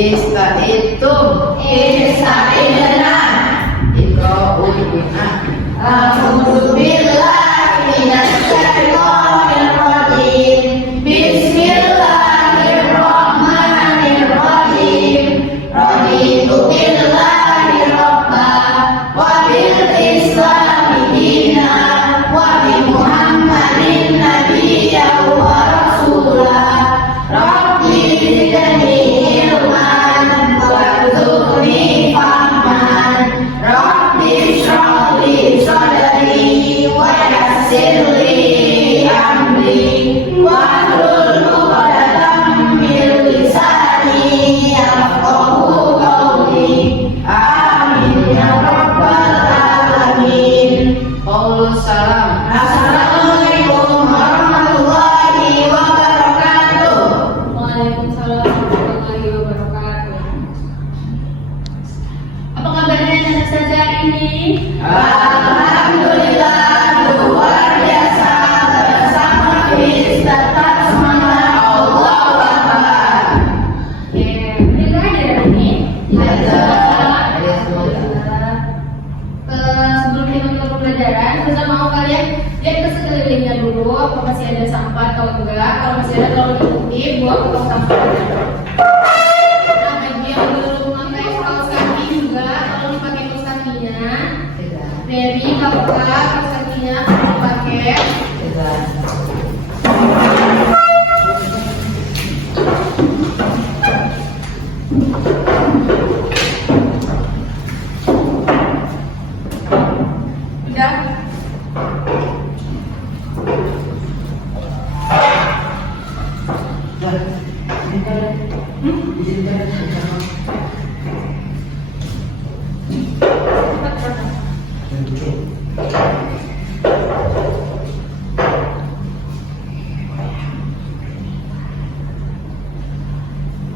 Istaitum. Ista'idna. Iqra'ul bina. A'udzu billahi minasy syaithanir rajim. Bismillahirrahmanirrahim. Raditu billahi rabba wa bil islami dina wa bi Muhammadin nabiyyan wa rasula. Rabbi zidni ilman warzuqni fahman. Rabbi shrah li sadri wa yassir li amri wahlul 'uqdatam min lisani yafqahu qawli. Amin ya rabbal alamin. Qaulus salam. Assalamualaikum warahmatullahi wabarakatuh. Waalaikumsalam warahmatullahi wabarakatuh. Apa kabarnya anak saja ini? Alhamdulillah luar biasa bersama tetap semangat Allah Akbar. Mereka ada hari ini? Ada. Ada semoga. Sebelum kita ke pembelajaran, kita mau kalian lihat ke sekelilingnya dulu. Apa masih ada sampah atau enggak? Kalau masih ada, tolong diikuti, buang ke tong sampah. Nah, bagi yang belum memakai kaos kaki juga, tolong dipakai kaos kakinya. Dari kakak, kaos kakinya tolong dipakai. Udah.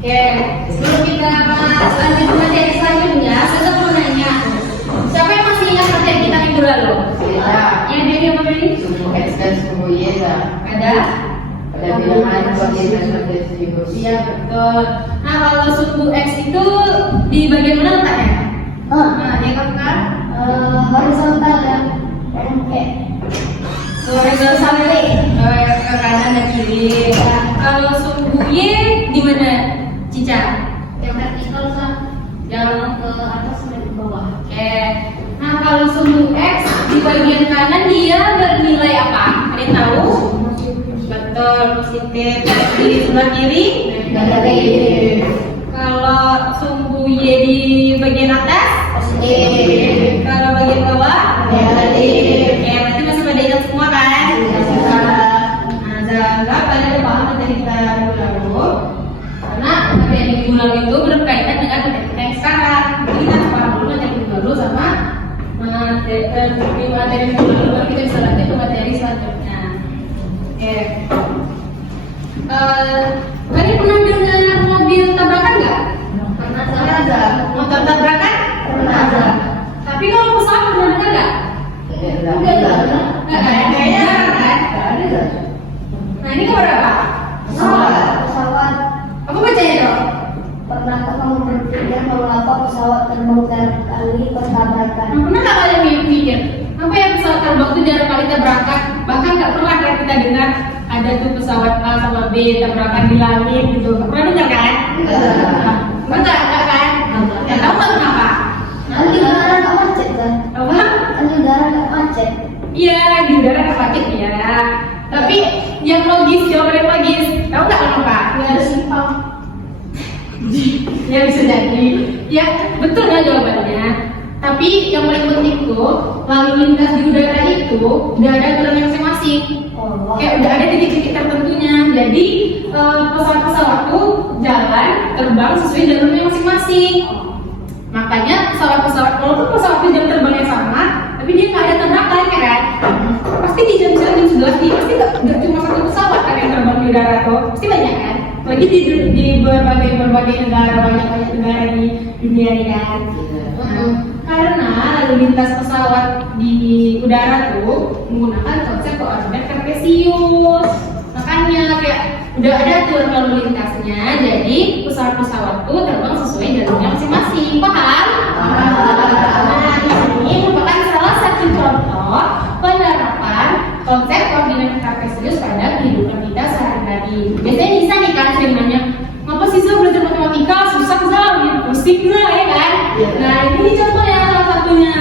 Oke, sebelum kita lanjut materi selanjutnya, saya mau nanya, siapa yang masih ingat materi kita minggu lalu? Yang dia apa tadi? Subuh X dan subuh Y lah. Ada? Pada bilangan bagi dan distribusi. Iya betul. Nah kalau suku X itu di bagian mana letaknya? Nah, ya kakak? Horizontal dan kayak Horizontal ke kanan dan kiri. Kalau suku Y di mana? Cica? yang vertikal kan Yang ke atas dan ke bawah. Oke. Nah kalau sumbu X di bagian kanan dia bernilai apa? Ada yang tahu? Betul, positif. Di sebelah kiri? Negatif. Kalau sumbu Y di bagian atas? Positif. Kalau bagian bawah? Negatif. Oke, nanti masih pada ingat semua kan? Nah, jangan pada paham materi kita minggu lalu. Karena materi minggu lalu itu berkaitan dengan materi kita yang sekarang. Jadi kita harus paham dulu materi minggu lalu sama materi minggu lalu baru kita bisa lanjut ke materi selanjutnya. Oke. Kalian pernah dengar mobil tabrakan nggak? Pernah. Motor tabrakan? Pernah. Tapi kalau pesawat pernah dengar nggak? Nggak kan? Kayaknya kan? Nah ini kabar apa? Pesawat. Aku bacanya dong. Pernahkah kamu berpikir mengapa pesawat terbang kali bertabrakan? Pernah nggak kalian mikir? Apa ya pesawat terbang itu jarang kali tabrakan? Bahkan nggak pernah kan kita dengar ada tuh pesawat A sama B tabrakan di langit gitu. Nggak pernah dengar kan? Enggak kan? Ya tahu nggak kenapa? Nanti udara nggak macet kan? Apa? Nanti udara nggak macet. Iya di udara nggak macet ya. Tapi yang logis, jawaban yang logis. Tahu nggak kenapa? Nggak ada simpang. Ya bisa jadi. Ya betul ya jawabannya. Tapi yang paling penting tuh lalu lintas di udara itu udah ada aturannya masing-masing. Kayak udah ada titik-titik tertentunya. Jadi pesawat-pesawat tuh jalan terbang sesuai jalurnya masing-masing. Makanya pesawat-pesawat walaupun pesawat itu jam terbangnya sama, tapi dia nggak ada tabrakan ya kan? Pasti di jam 11 nih pasti nggak cuma satu pesawat kan yang terbang di udara tuh, pasti banyak kan? Lagi di berbagai negara banyak negara di dunia ini kan. Karena lalu lintas pesawat di udara tuh menggunakan konsep koordinat kartesius. Makanya kayak udah ada aturan lalu lintasnya, jadi pesawat-pesawat tuh terbang musiknya ya kan? Iya. Nah ini contohnya salah satunya.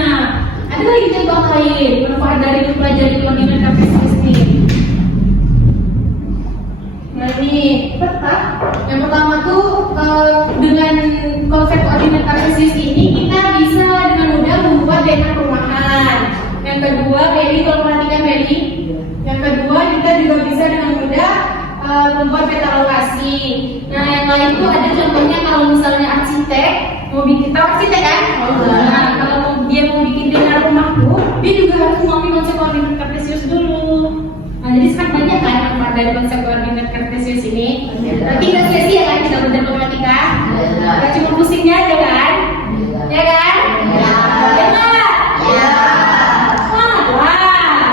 Ada lagi contoh lain manfaat dari mempelajari koordinat kartesius nih. Nah ini tetap yang pertama tuh dengan konsep koordinat kartesius ini kita bisa dengan mudah membuat diagram perumahan. Yang kedua, Mary kalau perhatikan Mary, yang kedua kita juga bisa dengan mudah membuat peta lokasi. Nah yang lain tuh ada contohnya kalau misalnya arsitek mau bikin, tahu arsitek kan? Nah kalau dia mau bikin diagram rumah tuh, dia juga harus mengambil konsep koordinat kartesius dulu. Nah jadi sangat banyak kan manfaat dari konsep koordinat kartesius ini. Tapi nggak sia-sia kan kita belajar matematika. Nggak cuma pusingnya aja kan? Ya kan? Ya nggak? Ya. Semangat lah.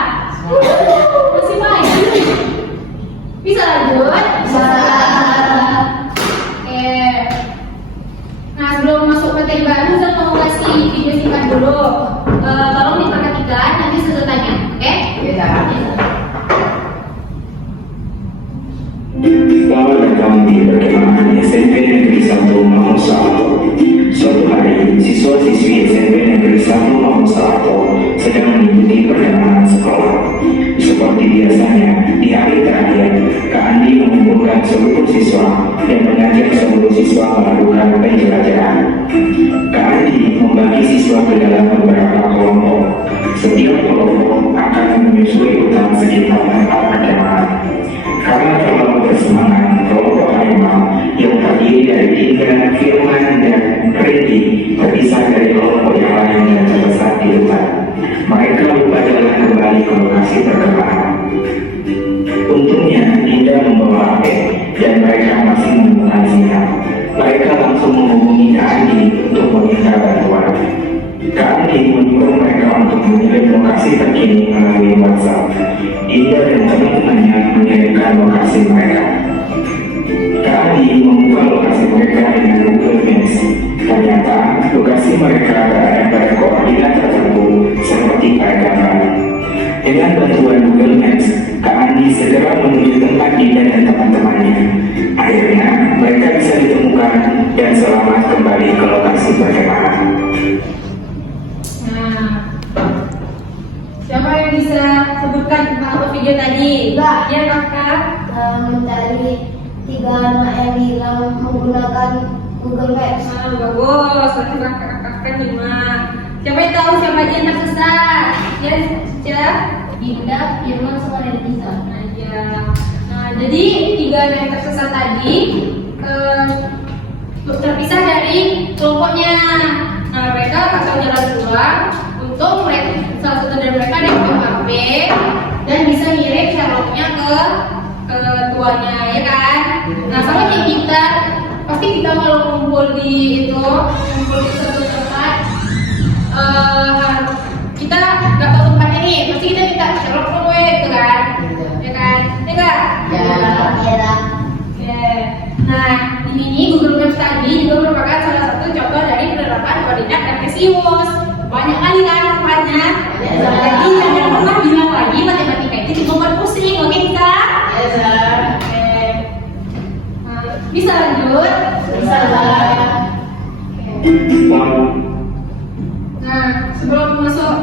Masih main. Bisa lanjut? Bisa. Oke. Nah sebelum masuk materi baru, saya mau kasih video singkat dulu. Tolong diperhatikan, nanti saya tanya, oke? Iya. Selamat datang di perkemahan SMP Negeri 1 Mangusato. Suatu hari, siswa-siswi SMP Negeri 1 Mangusato sedang mengikuti perkemahan sekolah. Seperti biasanya, di hari terakhir, Kak Andi mengumpulkan seluruh siswa dan mengajak seluruh siswa melakukan penjelajahan. Kak Andi membagi siswa ke dalam beberapa kelompok. Setiap kelompok akan menyusui ulang sekitar 4 perkemahan. Karena terlalu bersemangat, kelompok harimau yang terdiri dari Indra, Firman, dan Randy terpisah dari kelompok yang lain dan tersesat di hutan. Mereka lupa jalan kembali ke lokasi perkemahan. Untungnya, Indra membawa HP dan mereka masih menemukan sinyal. Mereka langsung menghubungi Kak Andi untuk meminta bantuan. Kak Andi menyuruh mereka untuk mengirim lokasi terkini melalui WhatsApp. Indra dan teman-temannya mengirimkan lokasi mereka. Kak Andi membuka lokasi mereka dengan Google Maps. Ternyata lokasi mereka berada pada koordinat tertentu seperti pada gambar. Dengan bantuan Google Maps, Kak Andi segera menuju tempat Indra dan teman-temannya. Akhirnya mereka bisa ditemukan dan selamat kembali ke lokasi perkemahan. Siapa yang bisa sebutkan tentang apa video tadi? Mbak. Ya kakak. Mencari 3 anak yang hilang menggunakan Google Maps. Bagus, nanti kakak 5. Siapa yang tahu siapa aja yang tersesat? Ya, Cica. Dinda, Firman, sama Renisa. Aja. Nah, jadi 3 anak yang tersesat tadi terpisah dari kelompoknya. Nah, mereka pasang jalan keluar untuk mereka, salah satu dari mereka ada yang HP dan bisa ngirim Sherlocknya ke tuanya, ya kan? Nah, sama kayak kita, pasti kita kalau ngumpul di suatu tempat, kita nggak tahu tempatnya nih, pasti kita minta Sherlock dong gue, gitu kan? Ya kan? Ya nggak? Ya. Oke. Nah, di sini Google Maps tadi juga merupakan salah satu contoh dari penerapan koordinat kartesius. Banyak kali kan manfaatnya. Jadi jangan pernah bilang lagi matematika itu cuma buat pusing, oke kita? Oke. Bisa lanjut? Bisa. Nah, sebelum masuk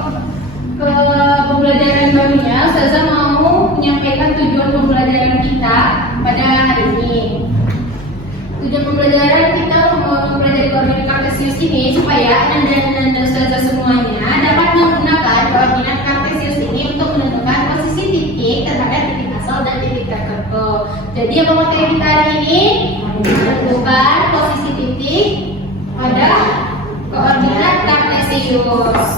ke pembelajaran barunya, Ustazah mau menyampaikan tujuan pembelajaran kita pada hari ini. Tujuan pembelajaran kita mempelajari koordinat kartesius ini supaya Anda dan Ustazah semuanya dapat menggunakan koordinat kartesius ini untuk menentukan posisi titik terhadap titik asal dan titik tertentu. Jadi apa materi kita hari ini? Menentukan posisi titik pada koordinat kartesius.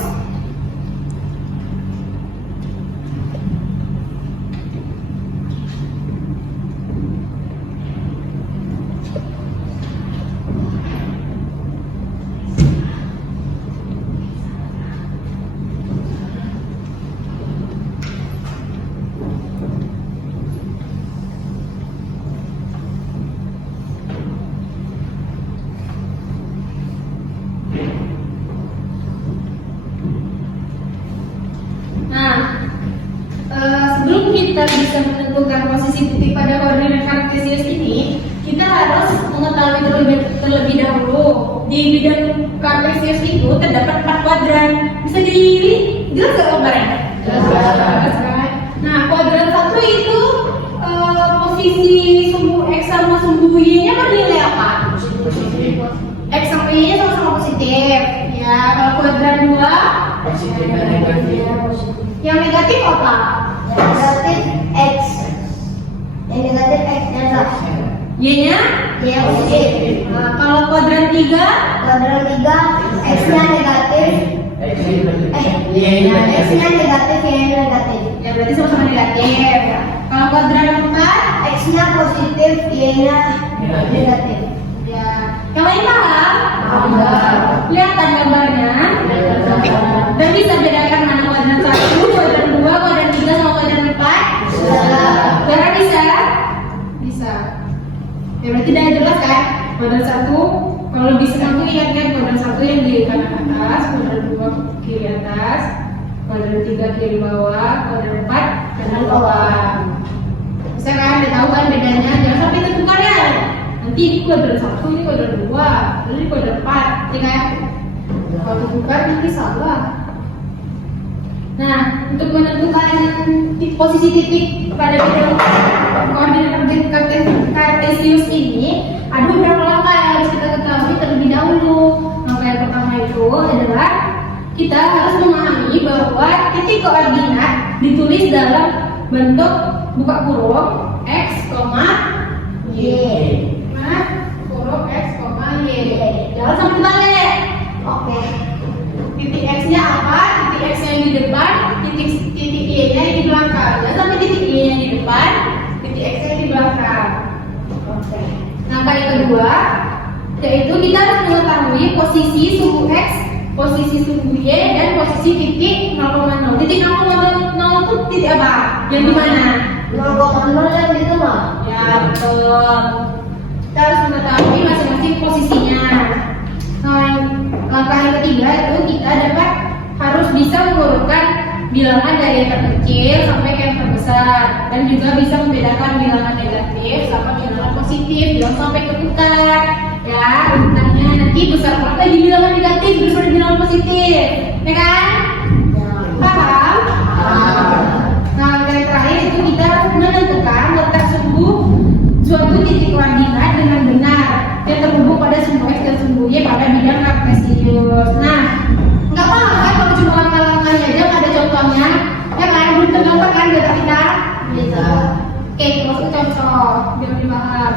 Sebelum kita bisa menentukan posisi titik pada koordinat kartesius ini, kita harus mengetahui terlebih dahulu di bidang kartesius itu terdapat 4 kuadran. Bisa jelas nggak gambarnya? Jelas kan? Nah, kuadran 1 itu posisi sumbu X sama sumbu Y-nya kan nilai apa? X sama Y-nya sama-sama positif. Ya, kalau kuadran 2 Positif dan negatif. yang negatif apa? Negatif X. Yang negatif X-nya tak. Y-nya? Y positif. Nah, kalau kuadran 3 Kuadran 3 X-nya negatif. Y-nya X-nya negatif, Y-nya negatif. ya berarti sama-sama negatif. Kalau kuadran 4 X-nya positif, Y-nya negatif. ya. Yang lain paham? Kelihatan gambarnya? Dan bisa bedakan mana kuadran 1, kuadran 2, kuadran 3 sama kuadran 4? Cara bisa? Bisa. Ya berarti udah jelas kan? Kuadran 1 kalau lebih senang tuh ingat-ingat kuadran 1 yang di kanan atas, kuadran 2 kiri atas, kuadran 3 kiri bawah, kuadran 4 kanan bawah. Bisa kan? Udah tahu kan bedanya? Jangan sampai tertukar ya. Nanti ini kuadran 1, ini kuadran 2, ini kuadran 4, ya kan? Kalau tertukar nanti salah. Nah, untuk menentukan posisi titik pada bidang koordinat kartesius ini ada beberapa langkah yang harus kita ketahui terlebih dahulu. Langkah yang pertama itu adalah kita harus memahami bahwa titik koordinat ditulis dalam bentuk buka kurung x, y. Nah, kurung x, y. Jangan sampai terbalik. Oke. Titik x-nya apa? Titik x-nya yang di depan, titik y-nya yang di belakang. Jangan sampai titik y-nya di depan, titik x-nya yang di belakang. Oke. Langkah yang kedua, yaitu kita harus mengetahui posisi sumbu x, posisi sumbu y, dan posisi titik 0,0. Titik 0,0 itu titik apa? Yang di mana? 0,0 yang itu mah. Ya, betul. Kita harus mengetahui masing-masing posisinya. Nah, langkah yang ketiga itu kita harus bisa mengurutkan bilangan dari yang terkecil sampai ke yang terbesar, dan juga bisa membedakan bilangan negatif sama bilangan positif, jangan sampai ketukar. Ya, urutannya nanti besar berapa di bilangan negatif daripada bilangan positif, ya kan? Paham? Nah, yang terakhir itu kita menentukan letak sumbu suatu titik koordinat dengan benar yang terhubung pada sumbu x dan sumbu y pada bidang kartesius. Nah, nggak apa-apa kan kalau cuma langkah-langkahnya aja nggak ada contohnya, ya kan? Belum tergambar kan data kita? Bisa. Oke, masuk contoh biar dipaham.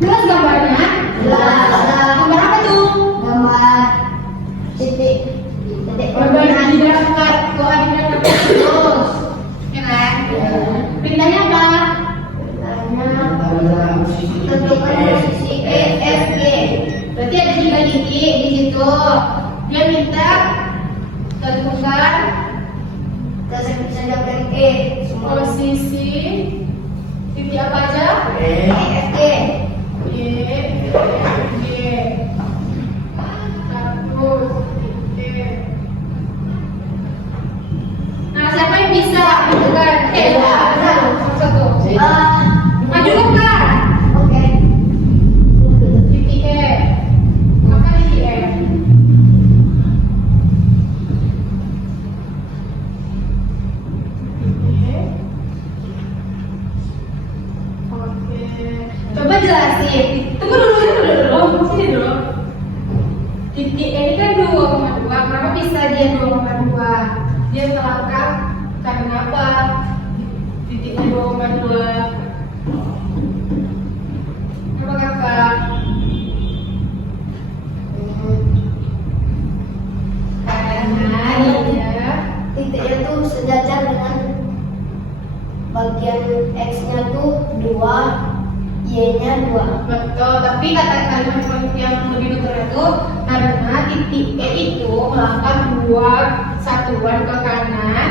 Jelas gambarnya? Jelas. Gambar apa tuh? Gambar titik Gambar bidang koordinat kartesius, ya kan? Pindahnya apa? Tentukan posisi E, F, G. Berarti ada 3 titik di situ. Dia minta tentukan Kita bisa dapat E. posisi titik apa aja? E, F, G. Y, G. Terus titik. Nah, siapa yang bisa tentukan? Satu. Maju ke Kak. Oke. Titik E. Maka titik E. Oke. Coba jelasin. Tunggu dulu. Sini dulu. Titik E ini kan 2,2. Kenapa bisa dia 2,2? Dia terangkat karena apa? Titiknya 2,2. Apa kakak? Karena dia Titiknya tuh sejajar dengan bagian X-nya tuh 2, Y-nya 2. betul, tapi kata kalimat yang lebih betul itu karena titik E itu melangkah 2 satuan ke kanan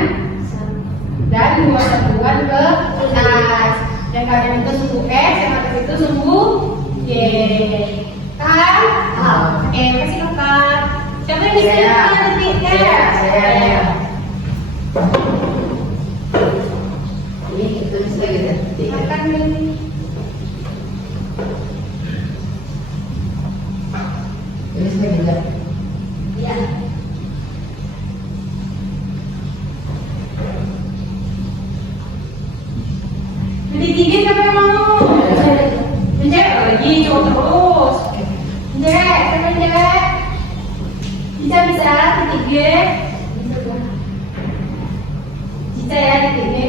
dan 2 satuan ke atas. Yang kanan itu sumbu X, yang atas itu sumbu Y. Kan? Oke, kasih kakak. Siapa yang bisa lihat titik E? Saya. Ini tulis lagi deh. Makan ini. Tulisnya juga. Iya. Tiga siapa yang mau? Mencet lagi, coba terus. Mencet, sama mencet. Bisa, tiga. Bisa ya, tiga.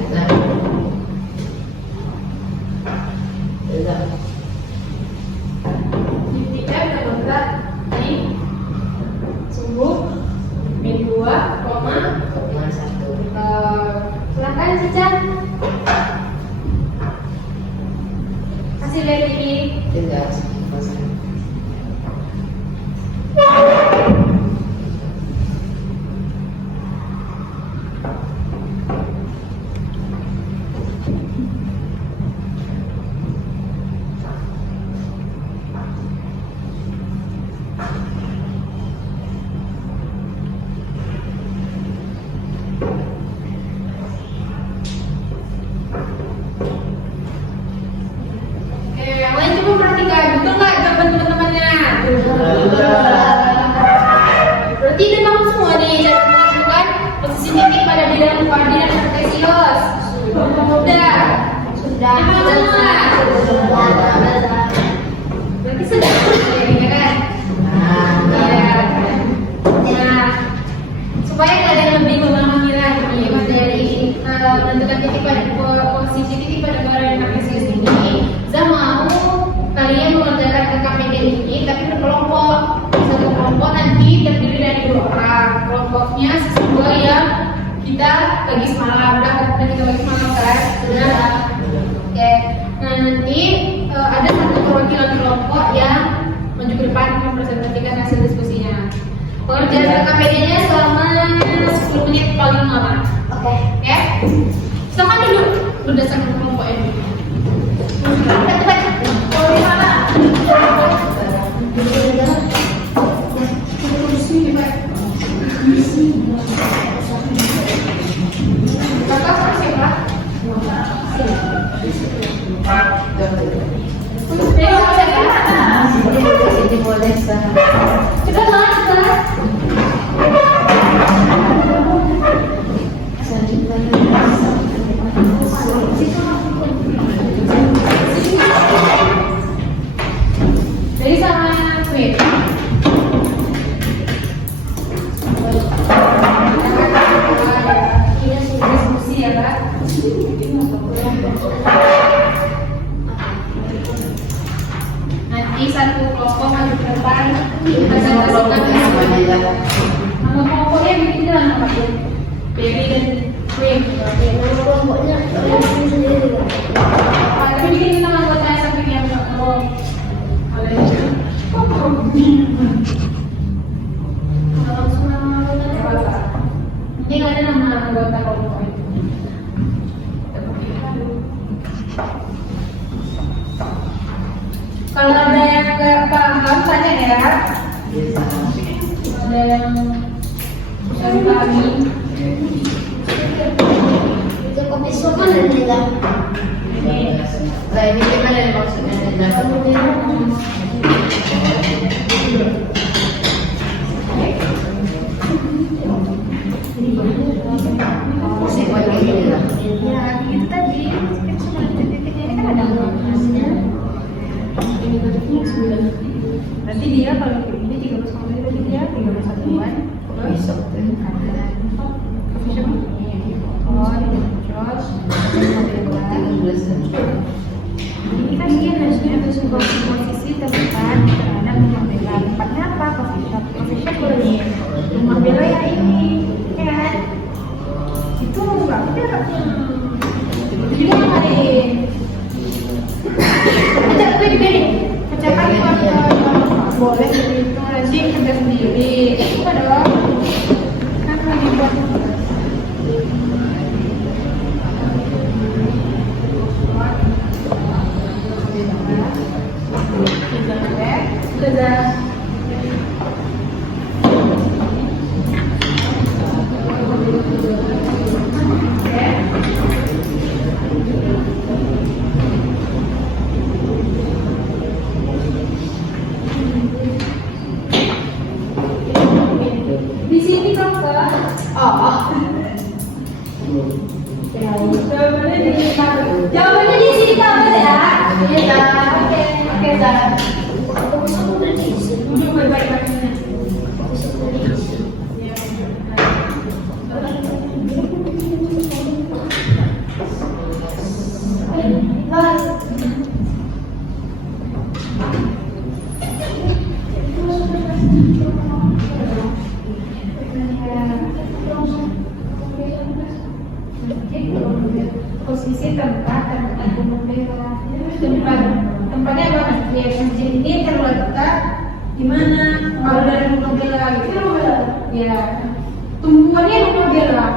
Bisa. Bisa. Tiga udah berat. Ini sungguh. B2, koma. Yang satu. Silakan Cica. Kasih lihat ini. Tidak pasang. Oke, yang lain coba perhatikan. Betul nggak jawaban teman-temannya? Berarti udah paham semua nih cara menentukan posisi titik pada bidang koordinat kartesius. Sudah. Sudah. Paham semua? Berarti sudah ya kan? Iya. Nah, supaya kalian lebih memahami lagi materi menentukan titik pada posisi titik pada koordinat kartesius ini, saya mau kalian mengerjakan KKPD ini tapi berkelompok. Satu kelompok nanti terdiri dari 2 orang. Kelompoknya sesuai yang kita bagi semalam. Udah kita bagi semalam kan? Sudah. Oke. Nah nanti ada satu perwakilan kelompok yang maju ke depan mempresentasikan hasil diskusinya. Pengerjaan KKPD-nya selama 10 menit paling lama. Oke. Oke? Silakan duduk berdasarkan kelompok ini. Cepat. Kalau di mana? Kakak siapa? Ini boleh sana. Cepat banget, cepat. Jadi sama tweet. Diskusi ya Kak. Nanti satu kelompok maju ke depan. Nama kelompoknya bikin jalan apa sih? Berry dan Queen. Nama kelompoknya sendiri. Tapi bikin nama anggota sampai yang mau. Langsung nama anggota. Ini nggak ada nama anggota kelompok itu. Kalau ada yang nggak paham tanya ya. Ada yang bisa dipahami. Itu kopi suka dan tidak. Ini Nah ini gimana nih maksudnya? Masih buat kayak gini lah. ya itu tadi titik-titiknya ini kan ada angkanya. Ini bentuknya 9. Berarti dia kalau ini 13,5 berarti dia 31-an. Besok tuh. Ini kan dia harusnya ada sebuah posisi terdepan karena rumah bela. Tempatnya apa? Coffee shop ini. Rumah bela ya ini, ya kan? Itu nggak benar. Itu juga kemarin. Ada gue juga nih. Pecahkan boleh seperti itu nanti kerja sendiri. Itu dong. Kan lagi buat sudah. Iya, Zah. Oke, Zah. Aku bisa berdiri. Duduk baik-baik. Aku bisa berdiri. Posisi tempatnya apa? Ya, masjid ini terletak di mana? Kalau dari rumah Bella gitu, rumah Bella. Ya, tumpuannya rumah Bella.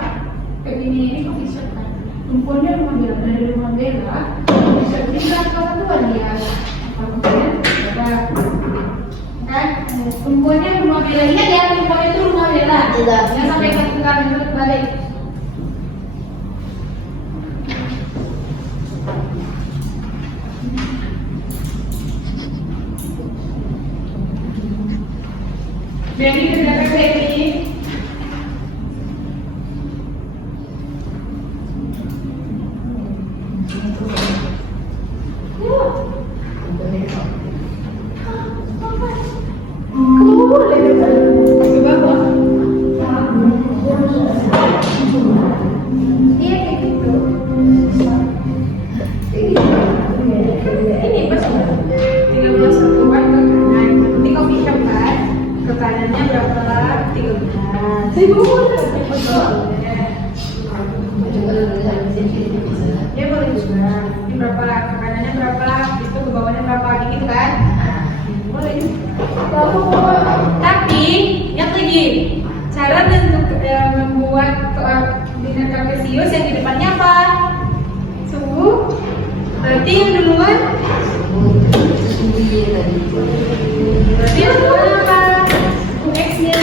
Kayak ini coffee shop kan. Tumpuannya rumah Bella, dari rumah Bella bisa pindah ke tuan dia. Kemudian kan tumpuannya rumah Bella. Ingat ya, tumpuannya itu rumah Bella. Iya. Jangan sampai ke balik. Jadi kerja ini ini pas 13 satuan ke kanan. Nanti kopi shop kan, ke kanannya berapa? 13. Saya boleh. Ya boleh juga. Ini berapa? Ke kanannya berapa? Itu ke bawahnya berapa? Gitu kan? Boleh. Tapi yang lagi cara membuat dinner Cartesius yang di depannya apa? Suhu. Berarti yang duluan? Berarti yang duluan apa? X-nya.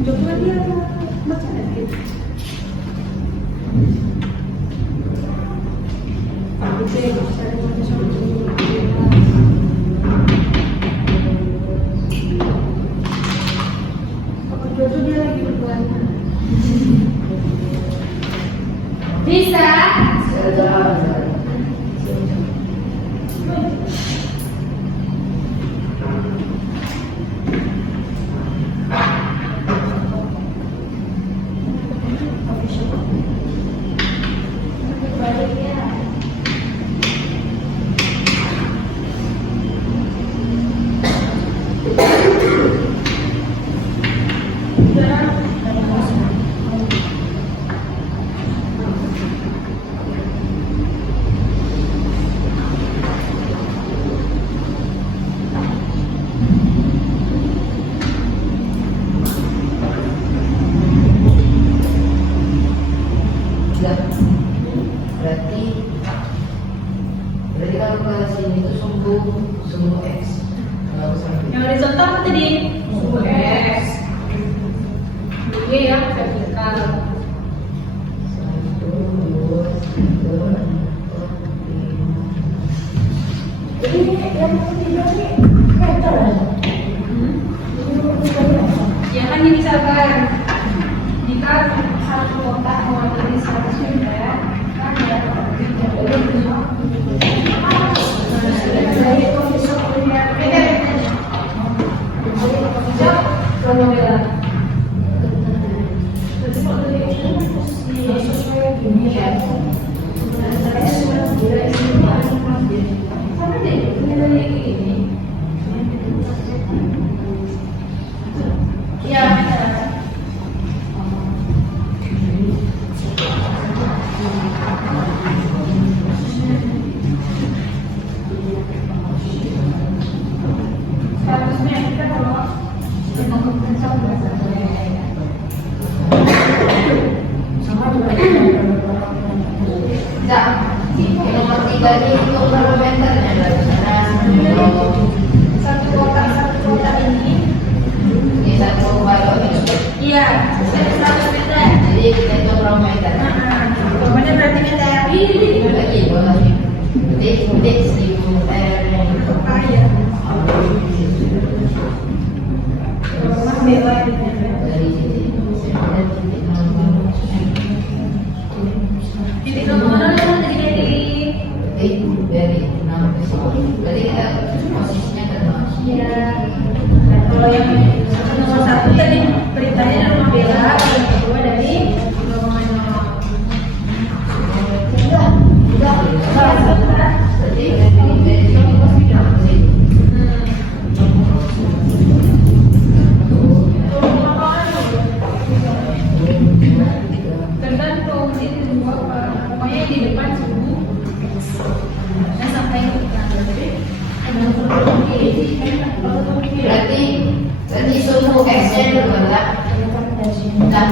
Coba dia baca lagi. Jojo dia lagi berbuat. Bisa? Berarti kalau ke sini itu sumbu X. Kalau sampai Yang horizontal apa tadi? Sumbu X. Ini yang vertikal. 1, 2, 3, 4, 5. Jadi yang ketiga ini meter ya? Ya kan ini misalkan jika satu kotak mewakili 100 meter, kan ya Harusnya kita kalau ambil lagi. Dari titik 9 titik 0. Titik nomor dari Dari 6 ke 10. Berarti kita posisinya ke 0. ya. Dan kalau yang nomor 1 tadi perintahnya rumah Bella, yang kedua dari rombongan Noah. Berarti dari titik 0 ke 10. Tergantung itu dua pokoknya di depan suhu dan sampai ke Berarti suhu X-nya itu berapa? Nah,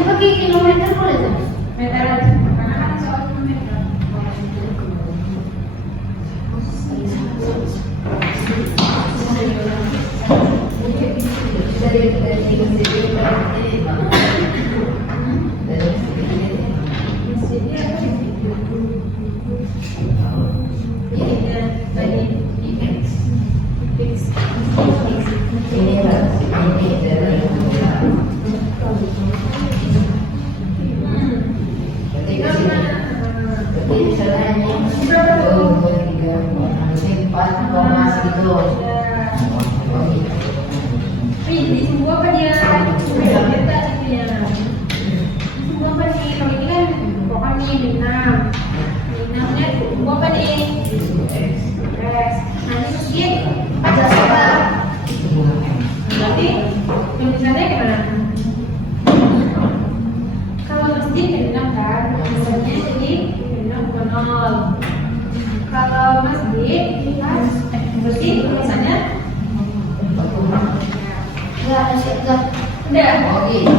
Pakai kilometer boleh tuh? meter aja karena kan soal meter. dari titik titik berarti dari Di semua apa dia? Beta itunya. Di semua apa nih? Kalau ini kan pokoknya Minam. Minamnya semua apa nih? Yes. Nah ini masjid. Ada apa? Berarti tulisannya gimana? Kalau masjid Minam kan, tulisannya jadi Minam bukan 0. Kalau masjid, berarti tulisannya Enggak. udah. Oh gitu.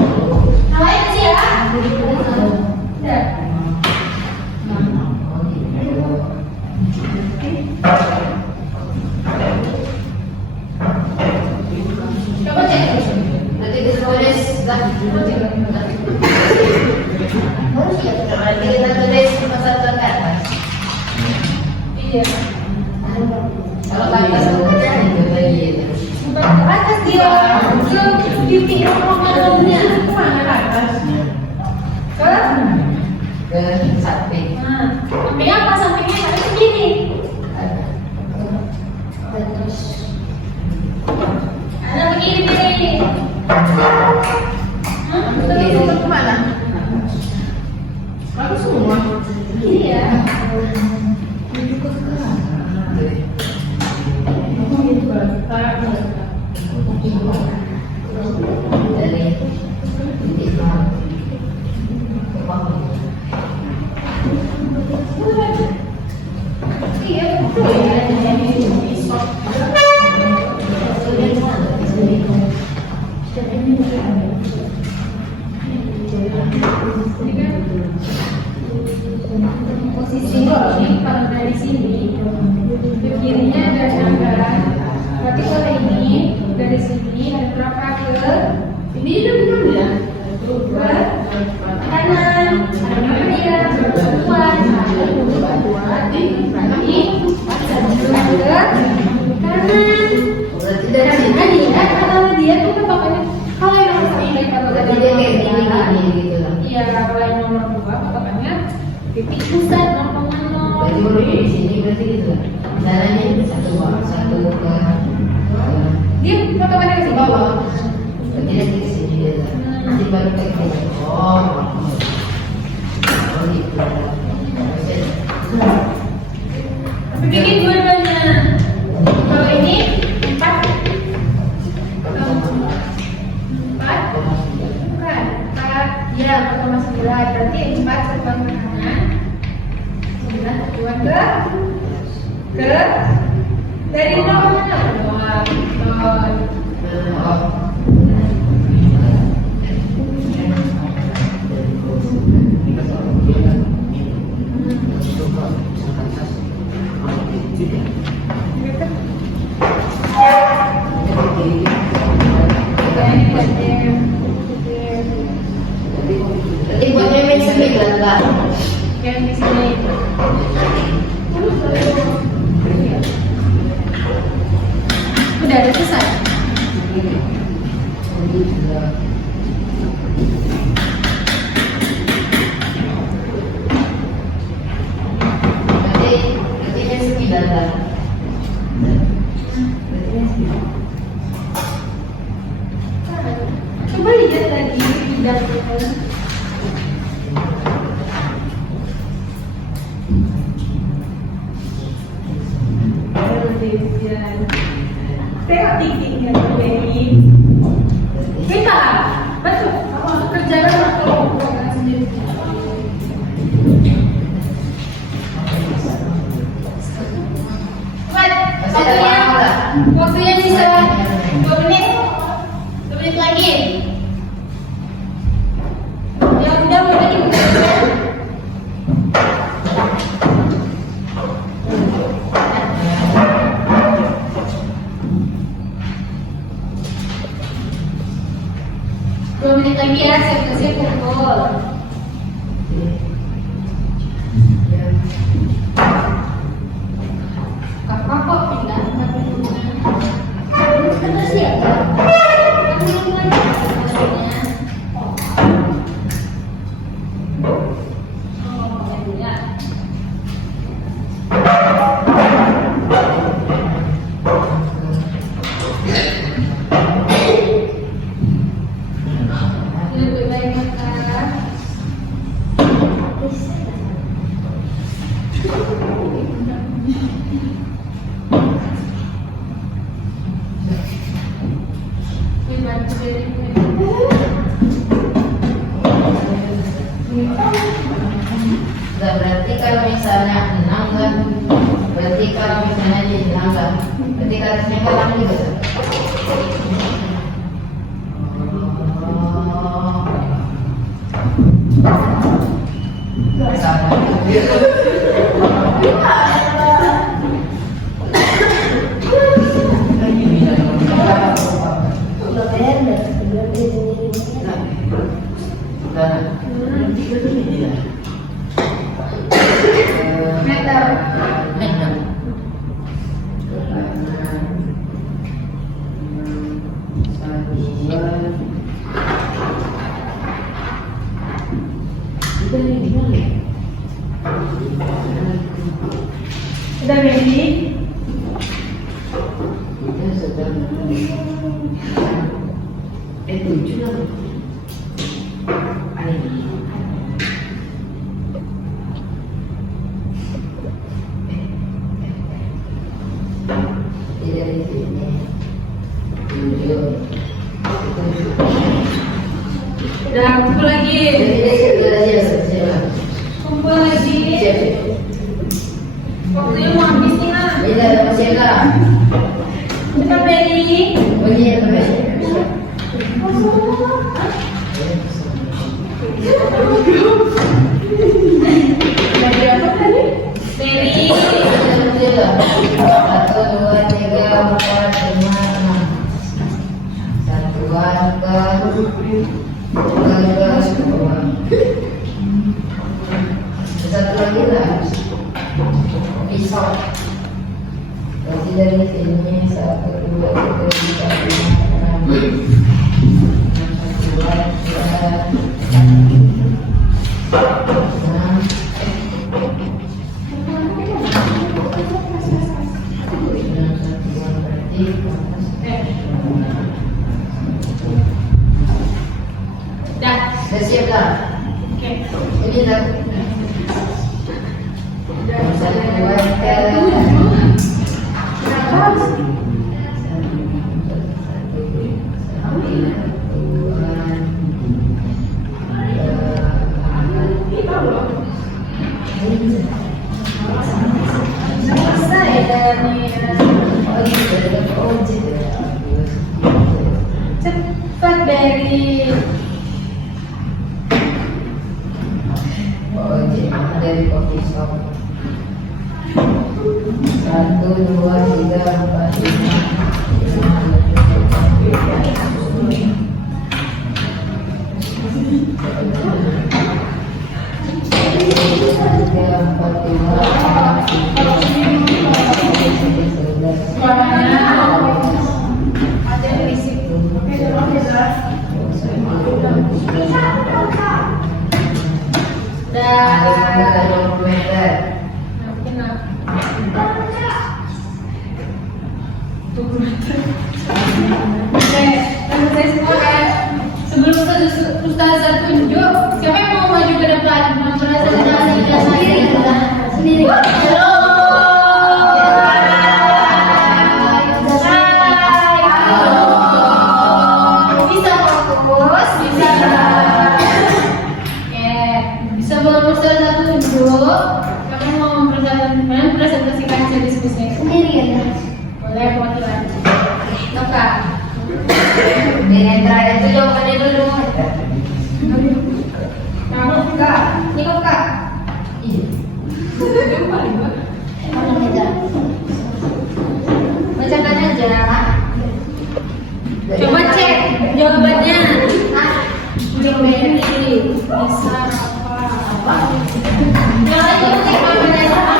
Namanya sih ya? Udah. Oh gitu. Coba cek. Berarti ditulis berarti kita tulis satu ke atas. Iya. Kalau ke atas itu lagi itu. Bukan ke atas dia. Ke titik rombongannya. Kemana ke atas? Ke Ke samping. nah, samping apa? Sampingnya harus begini. Ada begini nih. Begini. Kemana? Bagus semua. Iya. Dari titik 0 ke bawah. Iya, betul ya. Posisi ini kalau dari sini ke kirinya ada anggaran. Berarti kalau ini dari sini ada berapa ke ini belum ya? Ke kanan, ada berapa dia? Perempuan, ada dua, berarti ada ke kanan. Berarti dari sini. Karena dia kalau dia tuh kan bapaknya kalau yang nomor satu baik kalau Berarti dia kayak gini gitu lah. iya kalau yang nomor dua bapaknya titik pusat rombongan Berarti baru di sini berarti gitu lah. Caranya satu ke dia bapaknya ke bawah. berarti dari sini dia lah. Nanti baru ke sini. Oh. Oh gitu. Tapi bikin dua-duanya. Kalau ini 4 bukan 4 ya 4,9 berarti 4 terbang ke kanan 9 tujuan ke dari nol mana nol. lah. Yang di sini. Udah ada selesai. Berarti ini 9 lah. Coba lihat lagi bidangnya. Tengok tingginya Baby. Kita, betul. Kerjaan orang sendiri. Waktunya sisa 2 menit. 2 menit lagi. Yang udah mulai dibuka. Dua menit lagi ya, saya pukul. Apa kok pindah? Terus ya, Lebih baik makan. Nah, berarti kalau misalnya 6 kan, berarti kalau misalnya jadi 6 kan, berarti atasnya kan 6 juga kan? Sama. udah beres, udah beres. Meter. Udah ready? Tujuh lah. Dari sini 7. Udah kumpul lagi. Kumpul lagi. Waktunya mau habis nih lah. Kita beri. Udah berapa tadi? Beri. 1, 2, 3, 4, 5, 6. Satuan ke 2. Satu lagi lah. Pisau. Berarti dari sini 1, 2, 3, 4, 5, 6. Dah. Sudah siap dah. Oke. Ini dah. Satu, dua, tiga. Cepat dari dari coffee shop. 1, 2, 3, 4, 5. Ada berisik. Sebelum Ustazah tunjuk, siapa yang mau maju ke depan? Sendiri. Halo. Bisa fokus, bisa. Oke, sebelum Ustazah tunjuk, kamu mau mempresentasikan hasil diskusinya? Sendiri ya. Boleh, boleh. Oke. Dengan terakhir itu jawabannya dulu. Kak, ini kok Kak? Iya. Mana meja? Bacakan aja. Coba cek jawabannya. Jawabannya ini bisa apa? Jangan cek jawabannya apa?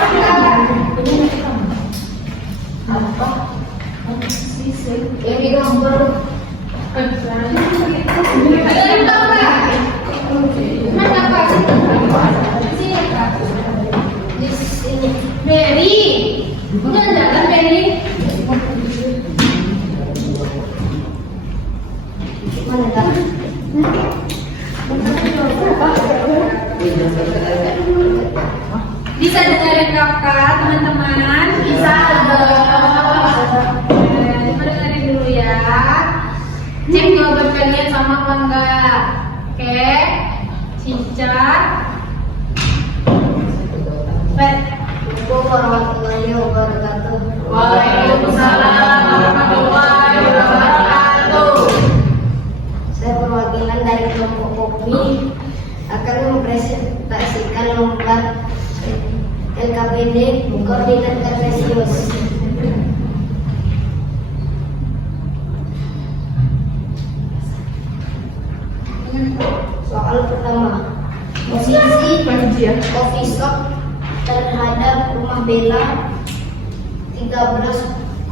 Yang di gambar. Ada di bawah. Mana Kak? Sini Kak. Di sini. Berry. Bukan jalan Berry. Mana tak? Bisa dengerin kakak, teman-teman? Bisa coba dengerin dulu ya. Cek jawaban kalian sama apa enggak. Oke. Cica. Assalamualaikum warahmatullahi wabarakatuh. Waalaikumsalam warahmatullahi wabarakatuh. Saya perwakilan dari kelompok kopi akan mempresentasikan lomba LKPD Koordinat Kartesius. Soal pertama, posisi coffee shop terhadap rumah Bella 13,7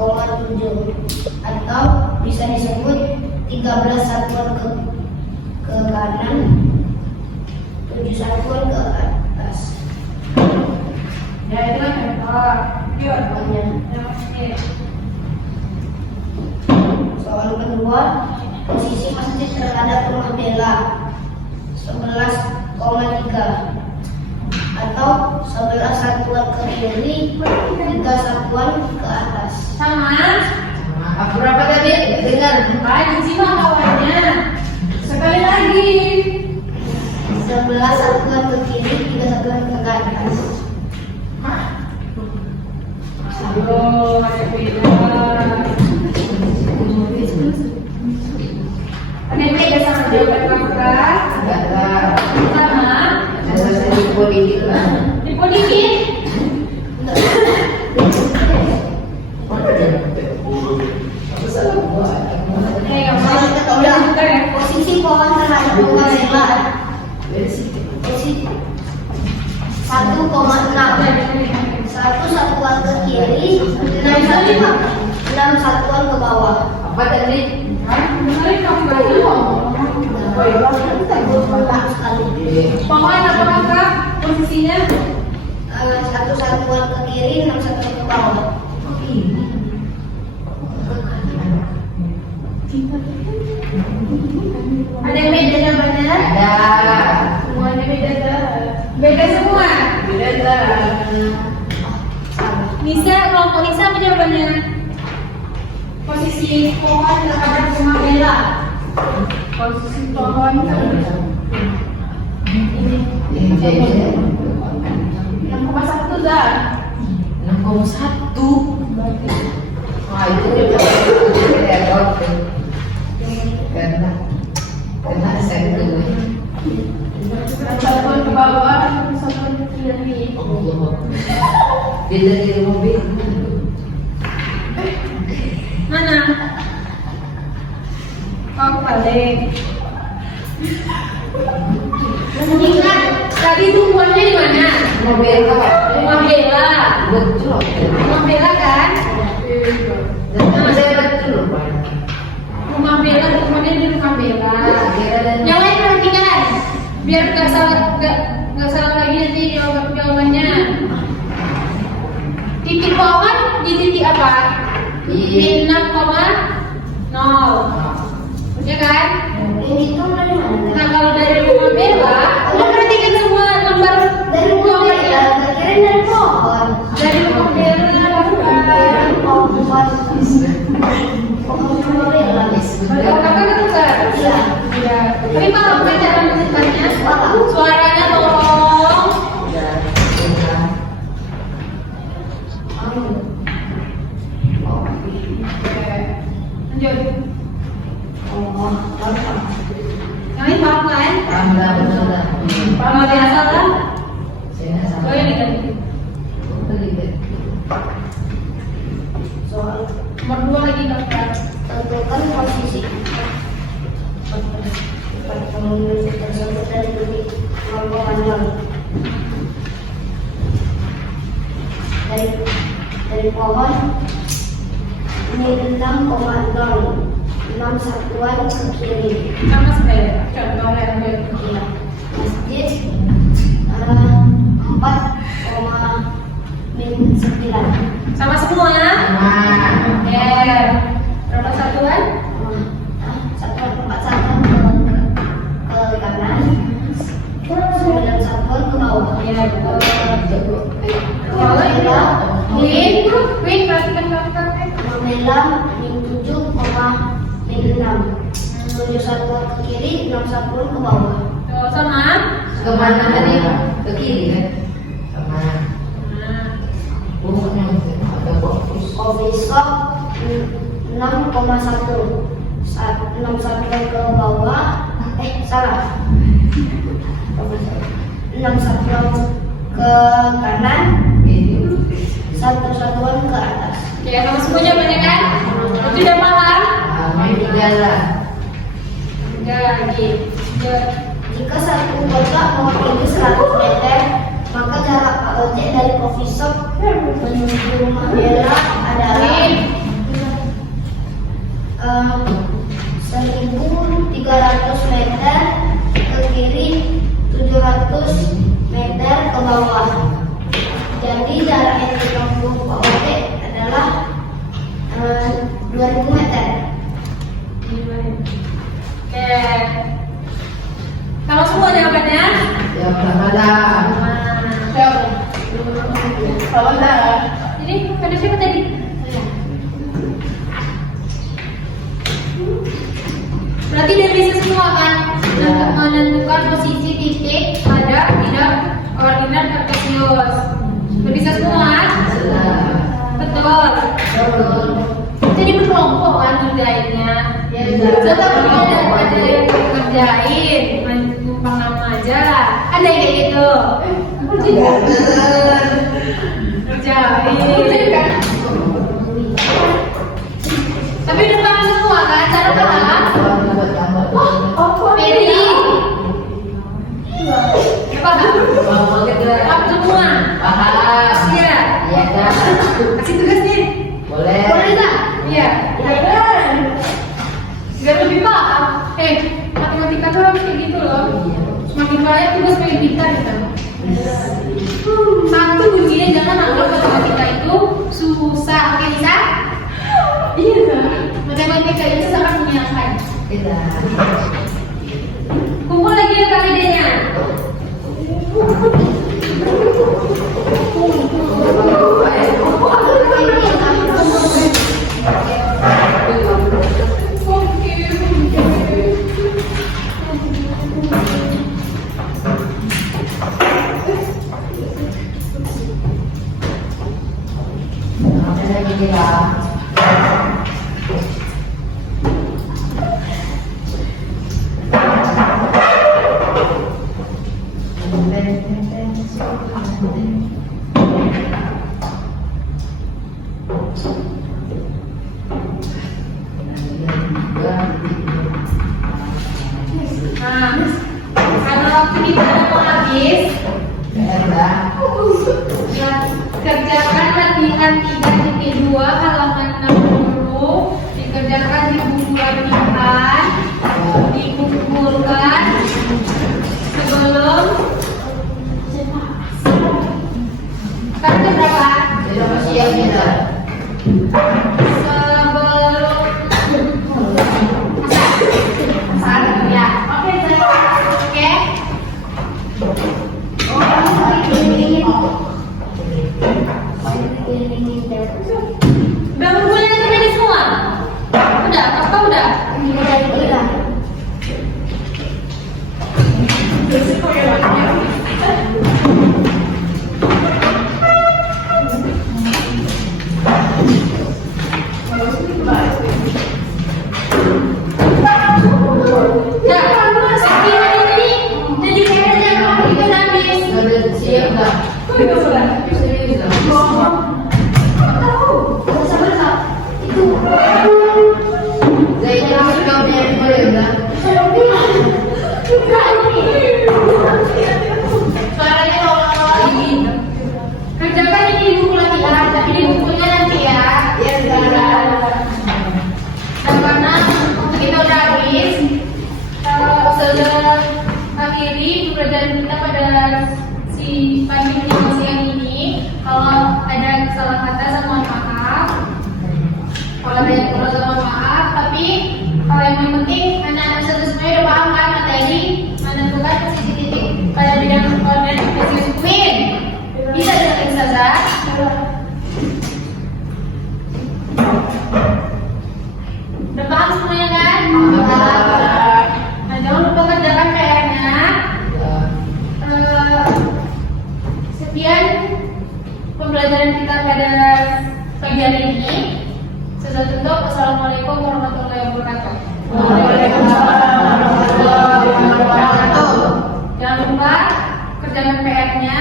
atau bisa disebut 13 satuan ke kanan, 7 satuan ke atas. Ya itu kan hebat. Jawabannya. Oke. Soal kedua, posisi masjid terhadap rumah Bella 11,3 atau 11 satuan ke kiri, 3 satuan ke atas. Sama. Apa berapa tadi? Dengar. Kan sih kawannya. Sekali lagi. 11 satuan ke kiri, 3 satuan ke atas. Aduh, ada beda. Ada yang beda sama jawaban kakak? Enggak lah. Sama. Saya di politik lah. Di politik. Soal ketiga, posisi pohon terhadap rumah Bella posisi 1,6, 1 satuan ke kiri, 6 satuan ke bawah. Apa tadi? Dengerin kakak dulu. Pohon apa kakak? Posisinya? 1 satuan ke kiri, 6 satuan ke bawah. Ada yang beda jawabannya? Ada. Semuanya beda dah. Beda semua. Beda lah. Nisa, kelompok Nisa apa jawabannya? Posisi pohon terhadap rumah Bella. Posisi pohon. Jadi 6,1 dah. 6,1. Wah itu error. Karena saya dulu. Satuan ke bawah, satuan ke kiri. Beda di mobil. Mana? Kau balik. Ingat, Berarti itu rumahnya di mana? Rumah Bella. Rumah Bella. Betul. Rumah Bella kan? Nama saya betul. Rumah Bella, rumahnya di rumah Bella. Bella dan Yang lain perhatikan, biar nggak salah lagi nanti jawabannya. Titik bawah di titik apa? Di 6,0. Ya kan? Ini tuh dari mana? Nah kalau dari rumah Bella, lo perhatikan semua nomor Dari rumah ya, kira dari pohon. dari rumah Bella bukan. Dari pohon. Pohon rumah Bella. Kalau kakak kan enggak? Iya. Iya. Tapi paham kan cara menentukannya? Paham. Suaranya tolong. Lanjut. Oh, gampang. Yang ini paham kan? Pamela betul. Paham biasa kan? Saya nggak Oh salah. ya diganti. Soal Nomor 2 lagi kakak. tentukan posisi pengemudi tersebut dari titik 0,0 dari pohon ini 6,06 satuan ke kiri. Sama sebenarnya. Contoh lanjut. Iya. Masjid 4,9. Sama semua. Sama. Ya. Berapa satuan? Satuan 4 satuan ke kanan, 9 satuan ke bawah. Ya, betul. Pamela Win, perhatikan kakak. Pamela min 7,6. 7 satuan ke kiri, 6 satuan ke bawah. Tuh, sama. Kemana tadi? Ke kiri kan? Sama. Nah, Rumahnya ada fokus. Coffee shop 6,1. 6 satuan ke bawah. Salah. 6 satuan ke kanan, Itu. 1 satuan ke atas. oke, sama semua jawabannya kan? Itu udah paham? Main jalan. Enggak lagi. Jika satu kota memiliki 100 meter, maka jarak AOC dari coffee shop menuju rumah Bella adalah 1.300 meter ke kiri, 700 meter ke bawah. Jadi jarak yang ditempuh AOC adalah 2.000 meter. Oke. Sama semua jawabannya? Ya malam. Ini pada siapa tadi? Berarti dia bisa semua kan menentukan posisi titik pada bidang koordinat kartesius. Udah bisa semua? Betul. Jadi berkelompok kan kerjainnya. Tetap ada yang kerjain, numpang nama aja. Ada yang kayak gitu. Kerjain. Tapi udah paham semua kan? Cara paham? Peri. Ya paham? Paham semua? Paham. Iya. Iya kan? Kasih tugas nih. Boleh. Boleh tak? Iya. Biar lebih paham. Matematika tuh harus kayak gitu loh. Semakin banyak tugas semakin pintar kita. Satu kuncinya jangan anggap matematika itu susah. Oke bisa? Iya kan? Matematika itu sangat menyenangkan. Tidak. Kumpul lagi ya KPD-nya. Apa lagi dia? Nah, Karena waktu kita mau habis, Dah. kerjakan latihan 3.2 halaman 60, dikerjakan di buku latihan, dikumpulkan sebelum sekarang jam berapa? Jadi apa siang kita? Sebelum asar ya. Oke, oke. Udah ngumpulin yang tadi semua? Udah, apa udah? Nah, kamu masuk di hari ini jadi kayak yang kamu itu habis. Ada siang dah. Serius dah. Zainnya masuk kau punya boleh dah. Suaranya lama lagi. Kerjakan ini di buku latihan, tapi di bukunya nanti ya. Ya sudah. Dan karena kita udah habis, sudah akhiri pembelajaran kita pada si pagi ini siang ini. Kalau ada salah kata, saya mohon maaf. Kalau ada yang kurang, saya mohon maaf. Tapi kalau yang penting anak-anak semuanya udah paham kan materi menentukan posisi titik pada bidang organisasi Queen. Bisa dengerin saja. Udah paham semuanya kan? Nah, jangan lupa kerjakan PR-nya. Sekian pembelajaran kita pada pagi hari ini. Sudah tutup. Assalamualaikum warahmatullahi wabarakatuh. Jangan lupa kerjakan PR-nya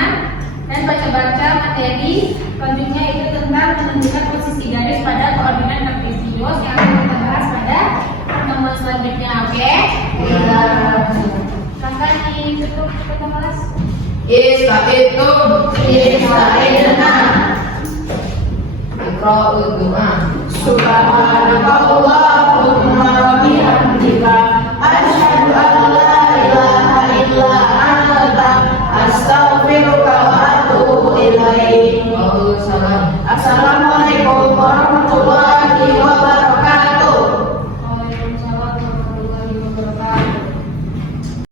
dan baca-baca materi. Selanjutnya itu tentang menentukan posisi garis pada koordinat kartesius yang akan kita bahas pada pertemuan selanjutnya. Oke? Silakan ditutup kata kelas. Istaitum. Iqra'ud doa. Subhanallah wa bihamdika